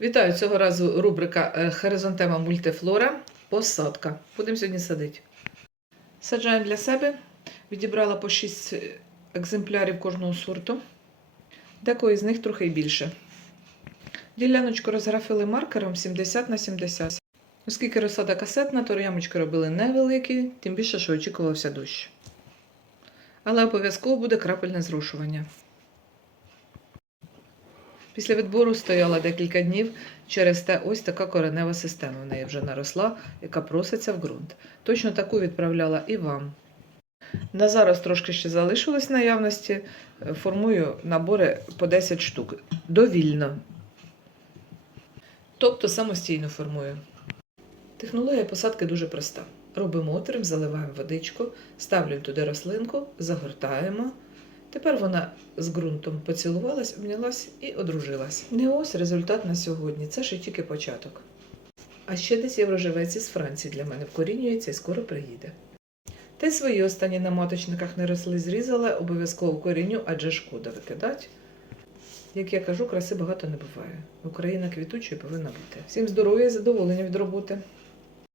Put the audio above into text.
Вітаю цього разу рубрика е, Хоризонтема мультифлора. Посадка. Будемо сьогодні садити. Саджаємо для себе. Відібрала по 6 екземплярів кожного сорту. Декої з них трохи більше. Діляночку розграфили маркером 70 на 70. Оскільки розсада касетна, то ямочки робили невеликі, тим більше, що очікувався дощ. Але обов'язково буде крапельне зрушування. Після відбору стояла декілька днів, через те ось така коренева система в неї вже наросла, яка проситься в ґрунт. Точно таку відправляла і вам. На зараз трошки ще залишилось наявності. Е, Формую набори по 10 штук. Довільно. Тобто самостійно формую. Технологія посадки дуже проста. Робимо отвір, заливаємо водичку, ставлюємо туди рослинку, загортаємо. Тепер вона з ґрунтом поцілувалась, обнялась і одружилась. Не ось результат на сьогодні, це ще тільки початок. А ще десь євроживець із Франції для мене вкорінюється і скоро приїде. Та й свої останні на маточниках не росли, зрізала, обов'язково коріню, адже шкода викидать. Як я кажу, краси багато не буває. Україна квітучою повинна бути. Всім здоров'я і задоволення від роботи.